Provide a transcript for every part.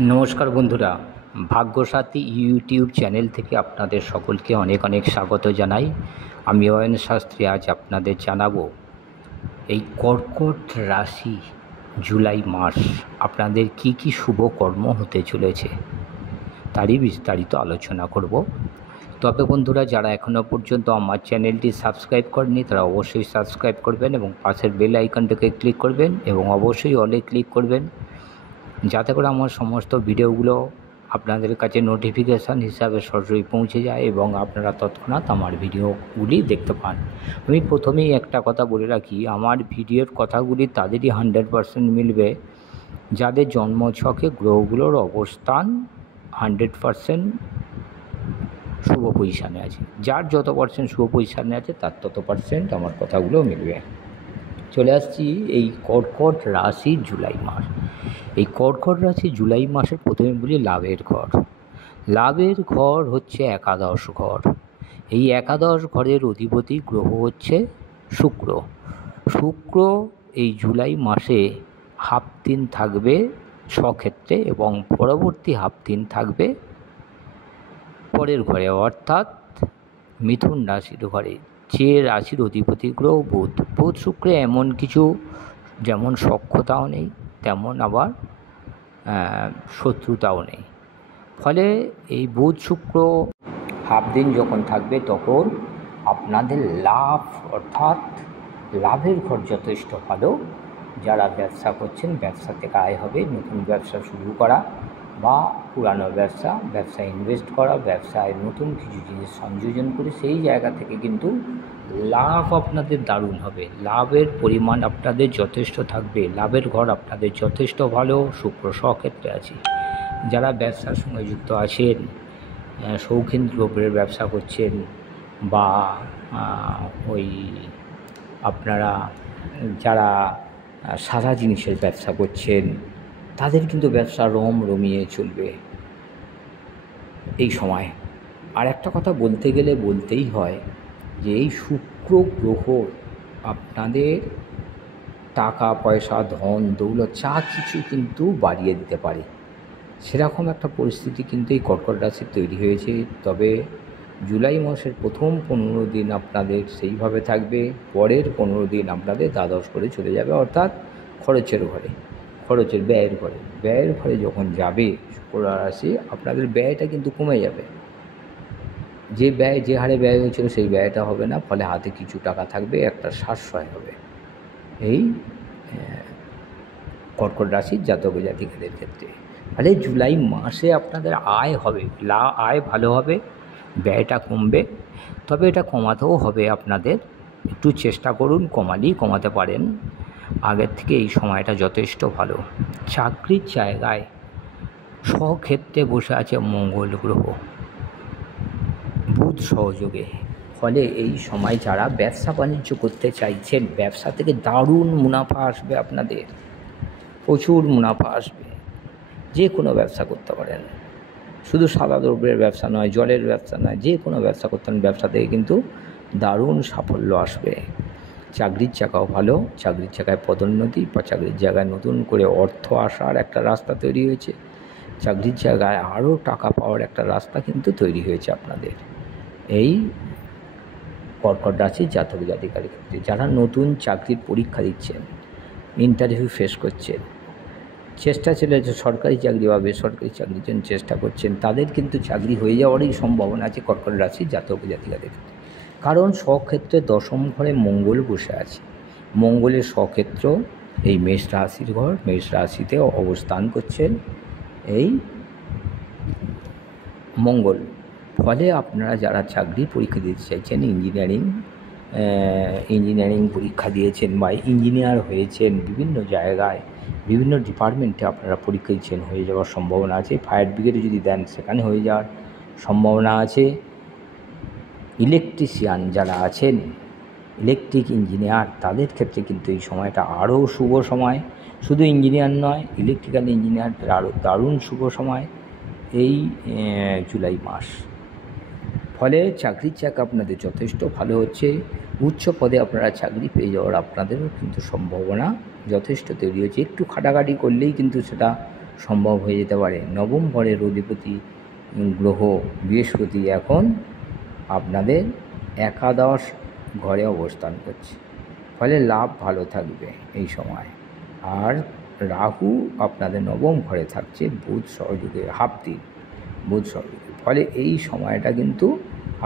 নমস্কার বন্ধুরা, ভাগ্যসাথী YouTube channel থেকে আপনাদের সকলকে অনেক অনেক স্বাগত জানাই। আমি অয়ন শাস্ত্রী। আজ আপনাদের জানাবো এই কর্কট রাশি জুলাই মাস আপনাদের কি কি শুভ কর্ম হতে চলেছে তারই বিস্তারিত আলোচনা করব। তবে বন্ধুরা, যারা এখনও পর্যন্ত আমার চ্যানেলটি সাবস্ক্রাইব করেনি তারা অবশ্যই সাবস্ক্রাইব করবেন এবং পাশের বেল আইকনটাকে ক্লিক করবেন এবং অবশ্যই অলে ক্লিক করবেন, যাতে করে আমার সমস্ত ভিডিওগুলো আপনাদের কাছে নোটিফিকেশান হিসাবে সরাসরি পৌঁছে যায় এবং আপনারা তৎক্ষণাৎ আমার ভিডিওগুলি দেখতে পান। আমি প্রথমেই একটা কথা বলে রাখি, আমার ভিডিওর কথাগুলি তাদেরই 100% মিলবে যাদের জন্মছকে গ্রহগুলোর অবস্থান 100% শুভ পজিশানে আছে। যার যত পার্সেন্ট শুভ পজিশানে আছে তার তত পার্সেন্ট আমার কথাগুলো মিলবে। চলে আসছি এই কর্কট রাশি জুলাই মাস। এই কর্কট রাশি জুলাই মাসের প্রথমে বলি লাভের ঘর। লাভের ঘর হচ্ছে একাদশ ঘর। এই একাদশ ঘরের অধিপতি গ্রহ হচ্ছে শুক্র। শুক্র এই জুলাই মাসে হাফ দিন থাকবে স্বক্ষেত্রে এবং পরবর্তী হাফ দিন থাকবে পরের ঘরে, অর্থাৎ মিথুন রাশির ঘরে। যে রাশির অধিপতি গ্রহ বুধ। বুধ শুক্রে এমন কিছু যেমন সখ্যতাও নেই, তেমন আবার শত্রুতাও নেই। ফলে এই বুধ শুক্র হাফ দিন যখন থাকবে তখন আপনাদের লাভ, অর্থাৎ লাভের ঘর যথেষ্ট ভালো। যারা ব্যবসা করছেন ব্যবসা থেকে আয় হবে, নতুন ব্যবসা শুরু করা বা পুরানো ব্যবসায় ইনভেস্ট করা, ব্যবসায় নতুন কিছু জিনিস সংযোজন করে সেই জায়গা থেকে কিন্তু লাভ আপনাদের দারুণ হবে। লাভের পরিমাণ আপনাদের যথেষ্ট থাকবে। লাভের ঘর আপনাদের যথেষ্ট ভালো। শুক্র স্বক্ষেত্রে আছে। যারা ব্যবসার সঙ্গে যুক্ত আছেন, শৌখিন দ্রব্যের ব্যবসা করছেন বা ওই আপনারা যারা সাদা জিনিসের ব্যবসা করছেন তাদের কিন্তু ব্যবসা রমিয়ে চলবে এই সময়। আর একটা কথা বলতে গেলে বলতেই হয় যে এই শুক্র গ্রহ আপনাদের টাকা পয়সা, ধন দৌলত যা কিছু কিন্তু বাড়িয়ে দিতে পারে। সেরকম একটা পরিস্থিতি কিন্তু এই কর্কট রাশির তৈরি হয়েছে। তবে জুলাই মাসের প্রথম 15 দিন আপনাদের সেইভাবে থাকবে, পরের 15 দিন আপনাদের দ্বাদশ করে চলে যাবে, অর্থাৎ খরচের ঘরে, ব্যয়ের ঘরে যখন যাবে শুক্র রাশি, আপনাদের ব্যয়টা কিন্তু কমে যাবে। যে হারে ব্যয় হয়েছিল সেই ব্যয়টা হবে না, ফলে হাতে কিছু টাকা থাকবে, একটা সাশ্রয় হবে এই কর্কট রাশির জাতক জাতিকাদের ক্ষেত্রে। ফলে জুলাই মাসে আপনাদের আয় হবে, আয় ভালো হবে, ব্যয়টা কমবে। তবে এটা কমাতেও হবে আপনাদের, একটু চেষ্টা করুন, কমাতে পারেন। আগের থেকে এই সময়টা যথেষ্ট ভালো। চাকরির জায়গায় স্বক্ষেত্রে বসে আছে মঙ্গল গ্রহ বুধ সহযোগে। ফলে এই সময় যারা ব্যবসা বাণিজ্য করতে চাইছেন, ব্যবসা থেকে দারুণ মুনাফা আসবে, আপনাদের প্রচুর মুনাফা আসবে। যে কোনো ব্যবসা করতে পারেন, শুধু সাদা দ্রব্যের ব্যবসা নয়, জলের ব্যবসা নয়, যে কোনো ব্যবসা করতে পারেন, ব্যবসা থেকে কিন্তু দারুণ সাফল্য আসবে। চাকরির জায়গাও ভালো, চাকরির জায়গায় পদোন্নতি বা চাকরির জায়গায় নতুন করে অর্থ আসার একটা রাস্তা তৈরি হয়েছে। চাকরির জায়গায় আরও টাকা পাওয়ার একটা রাস্তা কিন্তু তৈরি হয়েছে আপনাদের এই কর্কট রাশির জাতক জাতিকার ক্ষেত্রে। যারা নতুন চাকরির পরীক্ষা দিচ্ছেন, ইন্টারভিউ ফেস করছেন, চেষ্টা চলেছে সরকারি চাকরি বা বেসরকারি চাকরির জন্য চেষ্টা করছেন, তাদের কিন্তু চাকরি হয়ে যাওয়ারই সম্ভাবনা আছে কর্কট রাশির জাতক জাতিকাদের ক্ষেত্রে। কারণ স্বক্ষেত্রে দশম ঘরে মঙ্গল বসে আছে। মঙ্গলের স্বক্ষেত্র এই মেষ রাশির ঘর, মেষ রাশিতে অবস্থান করছেন এই মঙ্গল। ফলে আপনারা যারা চাকরি পরীক্ষা দিতে চাইছেন, ইঞ্জিনিয়ারিং পরীক্ষা দিয়েছেন বা ইঞ্জিনিয়ার হয়েছেন, বিভিন্ন জায়গায় বিভিন্ন ডিপার্টমেন্টে আপনারা পরীক্ষা দিচ্ছেন, হয়ে যাওয়ার সম্ভাবনা আছে। ফায়ার ব্রিগেডে যদি দেন সেখানে হয়ে যাওয়ার সম্ভাবনা আছে। ইলেকট্রিশিয়ান যারা আছেন, ইলেকট্রিক ইঞ্জিনিয়ার, তাদের ক্ষেত্রে কিন্তু এই সময়টা আরও শুভ সময়। শুধু ইঞ্জিনিয়ার নয়, ইলেকট্রিক্যাল ইঞ্জিনিয়ারদের আরও দারুণ শুভ সময় এই জুলাই মাস। ফলে চাকরির জায়গা আপনাদের যথেষ্ট ভালো হচ্ছে। উচ্চ পদে আপনারা চাকরি পেয়ে যাওয়ার আপনাদেরও কিন্তু সম্ভাবনা যথেষ্ট তৈরি হয়েছে। একটু খাটাখাটি করলেই কিন্তু সেটা সম্ভব হয়ে যেতে পারে। নবম ঘরের অধিপতি গ্রহ বৃহস্পতি এখন আপনাদের একাদশ ঘরে অবস্থান করছে, ফলে লাভ ভালো থাকবে এই সময়। আর রাহু আপনাদের নবম ঘরে থাকছে বুধ সহযোগে, হাফ দিন বুধ সহযোগে, ফলে এই সময়টা কিন্তু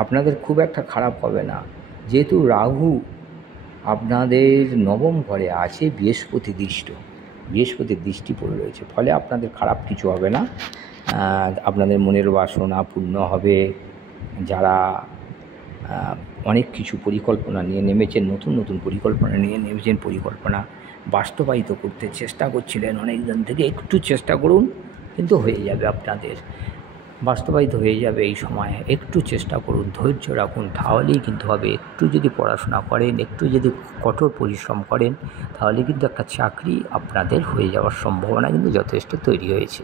আপনাদের খুব একটা খারাপ হবে না। যেহেতু রাহু আপনাদের নবম ঘরে আছে, বৃহস্পতির দৃষ্টি পড়ে রয়েছে, ফলে আপনাদের খারাপ কিছু হবে না। আপনাদের মনের বাসনা পূর্ণ হবে। যারা অনেক কিছু পরিকল্পনা নিয়ে নেমেছেন, নতুন পরিকল্পনা নিয়ে নেমেছেন, পরিকল্পনা বাস্তবায়িত করতে চেষ্টা করছিলেন অনেক দিন থেকে, একটু চেষ্টা করুন, কিন্তু হয়ে যাবে, আপনাদের বাস্তবায়িত হয়ে যাবে এই সময়। একটু চেষ্টা করুন, ধৈর্য রাখুন, তাহলেই কিন্তু হবে। একটু যদি পড়াশোনা করেন, একটু যদি কঠোর পরিশ্রম করেন, তাহলে কিন্তু একটা চাকরি আপনাদের হয়ে যাওয়ার সম্ভাবনা কিন্তু যথেষ্ট তৈরি হয়েছে।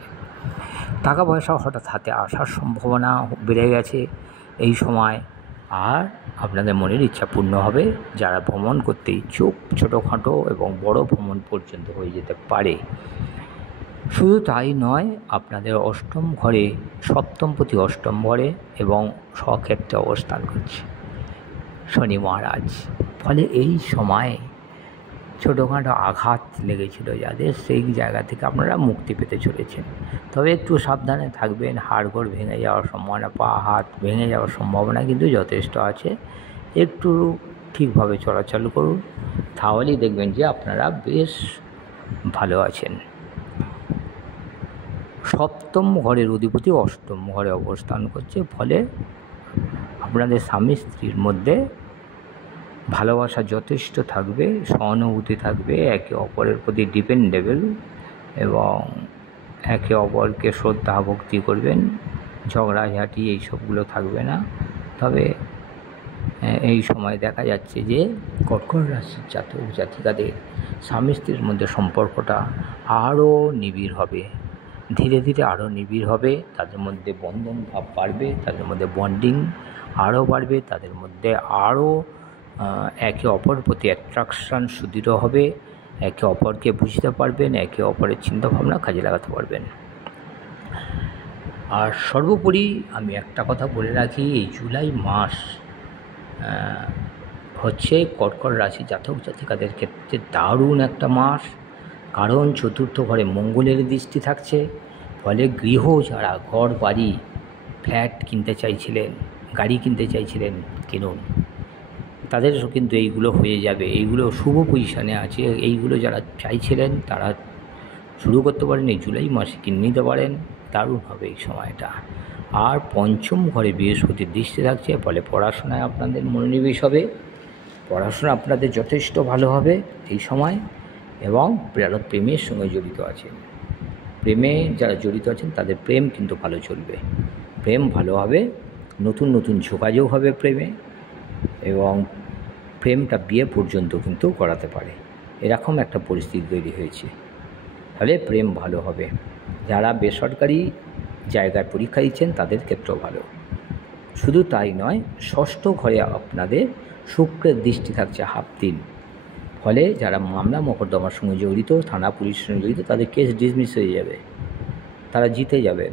টাকা পয়সা হঠাৎ হাতে আসার সম্ভাবনা বেড়ে গেছে এই সময়। আর আপনাদের মনের ইচ্ছা পূর্ণ হবে। যারা ভ্রমণ করতে ইচ্ছুক, ছোটোখাটো এবং বড় ভ্রমণ পর্যন্ত হয়ে যেতে পারে। শুধু তাই নয়, আপনাদের অষ্টম ঘরে, সপ্তমপতি অষ্টম ঘরে এবং স্বক্ষেত্রে অবস্থান করছে শনি মহারাজ। ফলে এই সময় ছোটোখাটো আঘাত লেগেছিল যাদের, সেই জায়গা থেকে আপনারা মুক্তি পেতে চলেছেন। তবে একটু সাবধানে থাকবেন, হাড়গোড় ভেঙে যাওয়ার সম্ভাবনা, পা হাত ভেঙে যাওয়ার সম্ভাবনা কিন্তু যথেষ্ট আছে। একটু ঠিকভাবে চলাচল করুন, তাহলেই দেখবেন যে আপনারা বেশ ভালো আছেন। সপ্তম ঘরের অধিপতি অষ্টম ঘরে অবস্থান করছে, ফলে আপনাদের স্বামী স্ত্রীর মধ্যে ভালোবাসা যথেষ্ট থাকবে, সহানুভূতি থাকবে, একে অপরের প্রতি ডিপেন্ডেবল এবং একে অপরকে শ্রদ্ধা ভক্তি করবেন। ঝগড়াঝাঁটি এইসবগুলো থাকবে না। তবে এই সময় দেখা যাচ্ছে যে কর্কট রাশির জাতক জাতিকাদের স্বামী স্ত্রীর মধ্যে সম্পর্কটা আরও নিবিড় হবে, ধীরে ধীরে আরও নিবিড় হবে। তাদের মধ্যে বন্ধন ভাব বাড়বে, তাদের মধ্যে বন্ডিং আরও বাড়বে, তাদের মধ্যে আরও একে অপরের প্রতি অ্যাট্রাকশান সুদৃঢ় হবে। একে অপরকে বুঝতে পারবেন, একে অপরের চিন্তাভাবনা কাজে লাগাতে পারবেন। আর সর্বোপরি আমি একটা কথা বলে রাখি, এই জুলাই মাস হচ্ছে কর্কট রাশি জাতক জাতিকাদের ক্ষেত্রে দারুণ একটা মাস। কারণ চতুর্থ ঘরে মঙ্গলের দৃষ্টি থাকছে, ফলে গৃহ যারা ঘর বাড়ি ফ্ল্যাট কিনতে চাইছিলেন, গাড়ি কিনতে চাইছিলেন, কিনুন। তাদেরও কিন্তু এইগুলো হয়ে যাবে, এইগুলো শুভ পজিশানে আছে। এইগুলো যারা চাইছিলেন তারা শুরু করতে পারেন, এই জুলাই মাসে কিনে নিতে পারেন, দারুণ হবে এই সময়টা। আর পঞ্চম ঘরে বৃহস্পতির দৃষ্টি থাকছে, ফলে পড়াশোনায় আপনাদের মনোনিবেশ হবে, পড়াশোনা আপনাদের যথেষ্ট ভালো হবে এই সময়। এবং যারা প্রেমের সঙ্গে জড়িত আছেন, প্রেমে যারা জড়িত আছেন তাদের প্রেম কিন্তু ভালো চলবে, প্রেম ভালো হবে, নতুন যোগাযোগ হবে প্রেমে, এবং প্রেমটা বিয়ে পর্যন্ত কিন্তু করাতে পারে, এরকম একটা পরিস্থিতি তৈরি হয়েছে। তাহলে প্রেম ভালো হবে। যারা বেসরকারি জায়গায় পরীক্ষা দিচ্ছেন তাদের ক্ষেত্রেও ভালো। শুধু তাই নয়, ষষ্ঠ ঘরে আপনাদের শুক্রের দৃষ্টি থাকছে হাফ দিন, ফলে যারা মামলা মোকদ্দমার সঙ্গে জড়িত, থানা পুলিশের সঙ্গে জড়িত, তাদের কেস ডিসমিস হয়ে যাবে, তারা জিতে যাবেন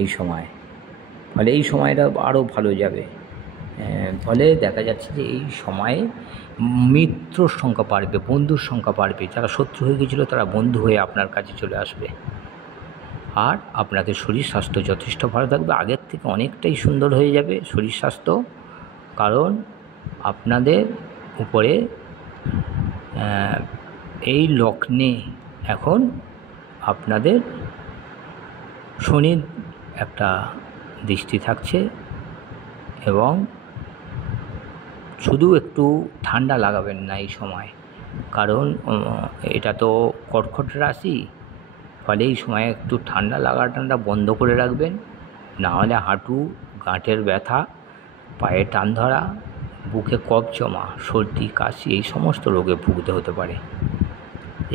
এই সময়। ফলে এই সময়টা আরও ভালো যাবে। ফলে দেখা যাচ্ছে যে এই সময়ে মিত্রর সংখ্যা বাড়বে, বন্ধুর সংখ্যা বাড়বে। যারা শত্রু হয়ে গেছিলো তারা বন্ধু হয়ে আপনার কাছে চলে আসবে। আর আপনাদের শরীর স্বাস্থ্য যথেষ্ট ভালো থাকবে, আগের থেকে অনেকটাই সুন্দর হয়ে যাবে শরীর স্বাস্থ্য। কারণ আপনাদের উপরে এই লগ্নে এখন আপনাদের শনির একটা দৃষ্টি থাকছে, এবং শুধু একটু ঠান্ডা লাগাবেন না এই সময়, কারণ এটা তো কর্কট রাশি, ফলে এই সময় একটু ঠান্ডা লাগাটা বন্ধ করে রাখবেন, না হলে হাঁটু গাঁটের ব্যথা, পায়ে টান ধরা, বুকে কফ জমা, সর্দি কাশি এই সমস্ত রোগে ভুগতে হতে পারে।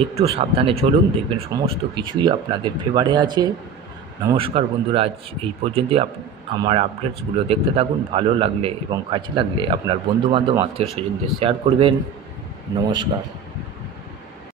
একটু সাবধানে চলুন, দেখবেন সমস্ত কিছুই আপনাদের ফেভারে আছে। নমস্কার বন্ধুরা, আজ এই পর্যন্তই। আমার আপডেটসগুলো দেখতে থাকুন, ভালো লাগলে এবং কাজে লাগলে আপনার বন্ধুবান্ধব আত্মীয় স্বজনদের শেয়ার করবেন। নমস্কার।